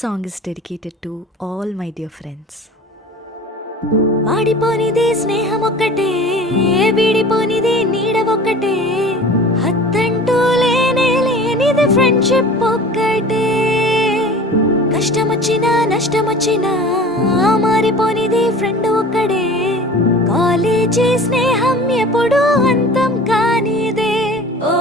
song is dedicated to all my dear friends. వాడిపోనిది స్నేహం ఒక్కటే, విడిపోనిది నీడ ఒక్కటే, హద్దంటూ లేనే లేనిది ఫ్రెండ్షిప్ ఒక్కటే. కష్టమొచ్చినా నష్టమొచ్చినా మారిపోనిది ఫ్రెండ్ ఒక్కడే. కాలేజీ స్నేహం ఎప్పుడు అంతం కానిదే. ఓ